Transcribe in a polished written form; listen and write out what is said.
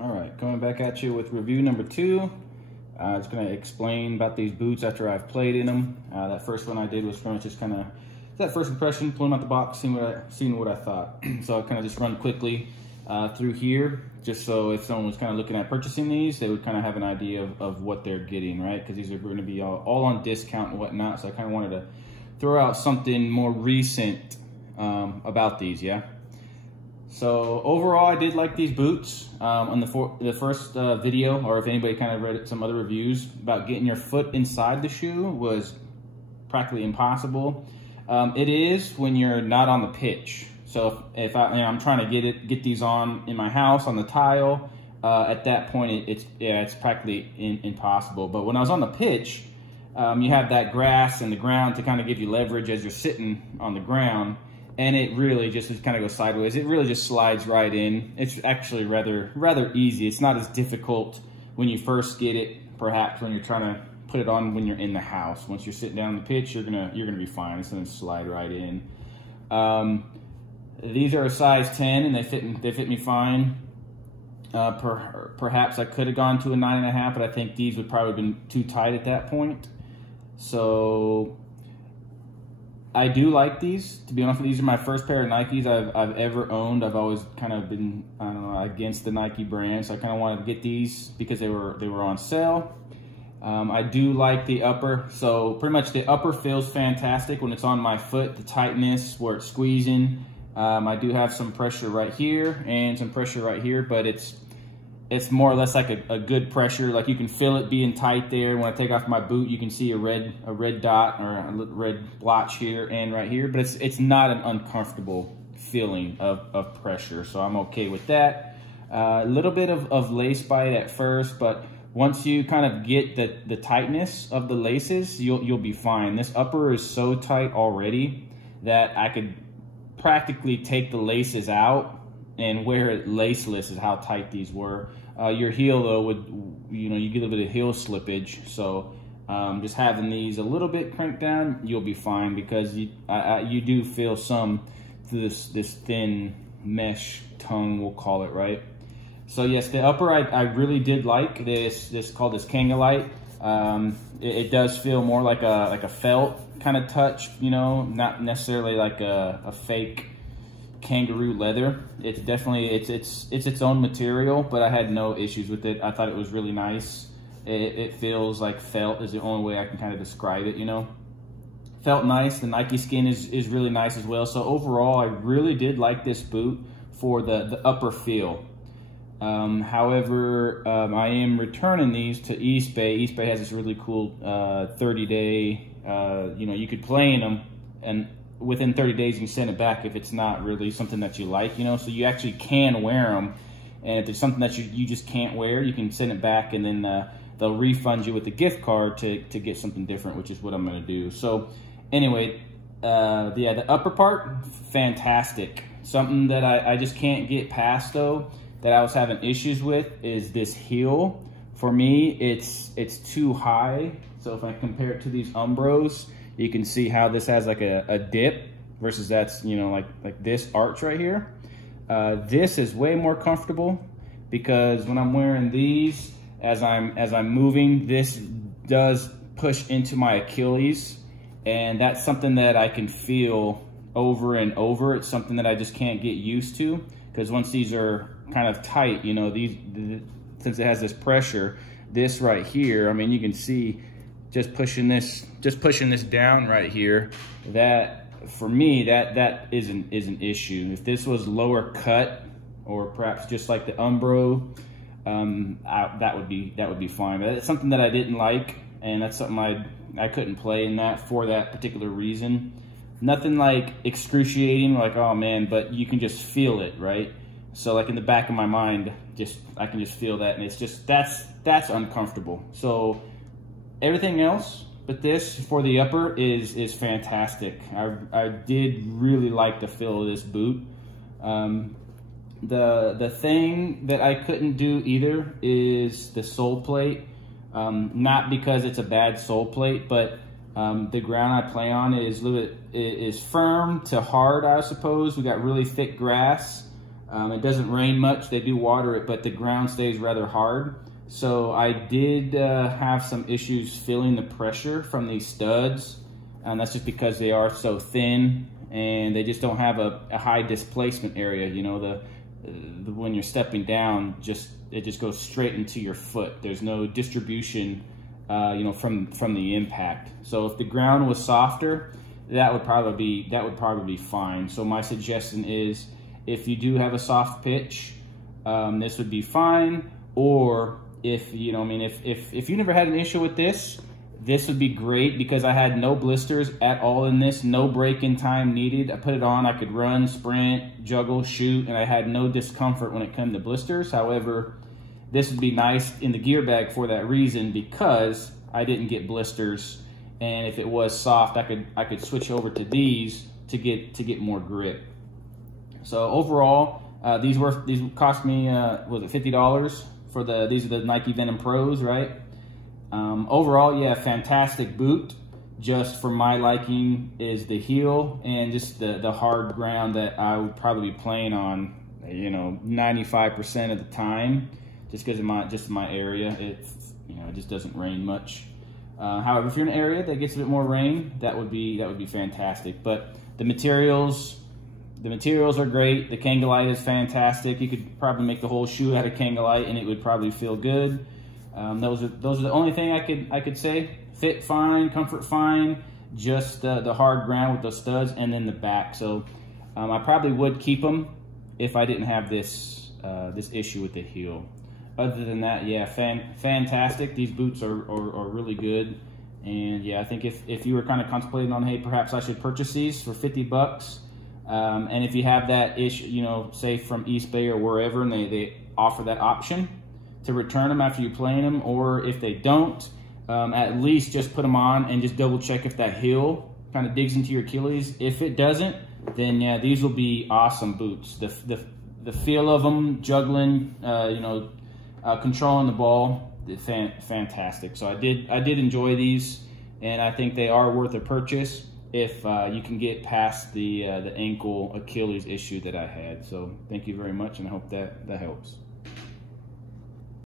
All right, coming back at you with review number 2. I was going to explain about these boots after I've played in them. That first one I did was pretty much just kind of that first impression, pull them out the box, seeing what I thought. So I kind of just run quickly through here, just so if someone was kind of looking at purchasing these, they would kind of have an idea of what they're getting, right? Because these are going to be all on discount and whatnot. So I kind of wanted to throw out something more recent about these, yeah. So overall, I did like these boots. On the first video, or if anybody kind of read some other reviews about getting your foot inside the shoe was practically impossible. It is when you're not on the pitch. So if I'm trying to get these on in my house on the tile, at that point it's practically impossible. But when I was on the pitch, you have that grass and the ground to kind of give you leverage as you're sitting on the ground. And it really just kind of goes sideways. It really just slides right in. It's actually rather easy. It's not as difficult when you first get it, perhaps when you're trying to put it on when you're in the house. Once you're sitting down on the pitch, you're gonna be fine. It's gonna slide right in. These are a size 10 and they fit me fine. Perhaps I could have gone to a 9.5, but I think these would probably have been too tight at that point. So I do like these. To be honest with you, these are my first pair of Nikes I've ever owned. I've always kind of been, I don't know, against the Nike brand, so I kind of wanted to get these because they were on sale. I do like the upper, so pretty much the upper feels fantastic when it's on my foot. The tightness where it's squeezing. I do have some pressure right here and some pressure right here, but it's more or less like a good pressure. Like you can feel it being tight there. When I take off my boot, you can see a red dot or a red blotch here and right here, but it's not an uncomfortable feeling of pressure, so I'm okay with that. A little bit of lace bite at first, but once you kind of get the tightness of the laces, you'll be fine. This upper is so tight already that I could practically take the laces out and wear it laceless is how tight these were. Your heel though would, you get a bit of heel slippage. So just having these a little bit cranked down, you'll be fine because you do feel some through this thin mesh tongue, we'll call it, right? So yes, the upper I really did like this called this Kangalite. It does feel more like a felt kind of touch, not necessarily like a fake kangaroo leather. It's definitely its own material, but I had no issues with it. I thought it was really nice. It feels like felt is the only way I can kind of describe it, Felt nice. The Nike skin is really nice as well. So overall, I really did like this boot for the upper feel. However, I am returning these to East Bay. East Bay has this really cool 30-day, you could play in them, and within 30 days you can send it back if it's not really something that you like, so you actually can wear them. And if there's something that you just can't wear, you can send it back, and then they'll refund you with a gift card to get something different, which is what I'm going to do. So anyway, the upper part, fantastic. Something that I just can't get past though, that I was having issues with, is this heel. For me, it's too high. So if I compare it to these Umbros, you can see how this has like a dip versus that's, like this arch right here. This is way more comfortable because when I'm wearing these, as I'm moving, this does push into my Achilles, and that's something that I can feel over and over. It's something that I just can't get used to, because once these are kind of tight, since it has this pressure, this right here, I mean, you can see just pushing this down right here, that for me, that is an issue. If this was lower cut, or perhaps just like the Umbro, that would be fine. But it's something that I didn't like, and that's something I couldn't play in that for that particular reason. Nothing like excruciating, like, oh man, but you can just feel it, right? So like in the back of my mind, I can just feel that, and it's just, that's uncomfortable. So everything else but this for the upper is fantastic. I did really like the feel of this boot. The thing that I couldn't do either is the sole plate. Not because it's a bad sole plate, but the ground I play on is firm to hard, I suppose. We got really thick grass. It doesn't rain much. They do water it, but the ground stays rather hard. So I did have some issues feeling the pressure from these studs. And that's just because they are so thin and they just don't have a high displacement area. You know, when you're stepping down, it just goes straight into your foot. There's no distribution, you know, from the impact. So if the ground was softer, that would probably be fine. So my suggestion is, if you do have a soft pitch, this would be fine. Or if you know, I mean, if you never had an issue with this would be great, because I had no blisters at all in this, no break-in time needed. I put it on, I could run, sprint, juggle, shoot, and I had no discomfort when it came to blisters. However, this would be nice in the gear bag for that reason, because I didn't get blisters, and if it was soft, I could switch over to these to get more grip. So overall, these cost me was it $50 for these are the Nike Venom Pros, right? Overall, yeah, fantastic boot. Just for my liking is the heel and just the hard ground that I would probably be playing on, you know, 95% of the time, just because of my area. It just doesn't rain much. However, if you're in an area that gets a bit more rain, that would be fantastic. But the materials are great. The Kangalite is fantastic. You could probably make the whole shoe out of Kangalite and it would probably feel good. Those are the only thing I could say. Fit fine, comfort fine, just the hard ground with those studs, and then the back. So I probably would keep them if I didn't have this issue with the heel. Other than that, yeah, fantastic. These boots are really good. And yeah, I think if you were kind of contemplating on, hey, perhaps I should purchase these for 50 bucks. And if you have that issue, you know, say from East Bay or wherever, and they offer that option to return them after you playing them, or if they don't, at least just put them on and just double check if that heel kind of digs into your Achilles. If it doesn't, then yeah, these will be awesome boots. The feel of them, juggling, you know, controlling the ball, fantastic. So I did enjoy these, and I think they are worth a purchase if you can get past the ankle Achilles issue that I had. So thank you very much, and I hope that helps.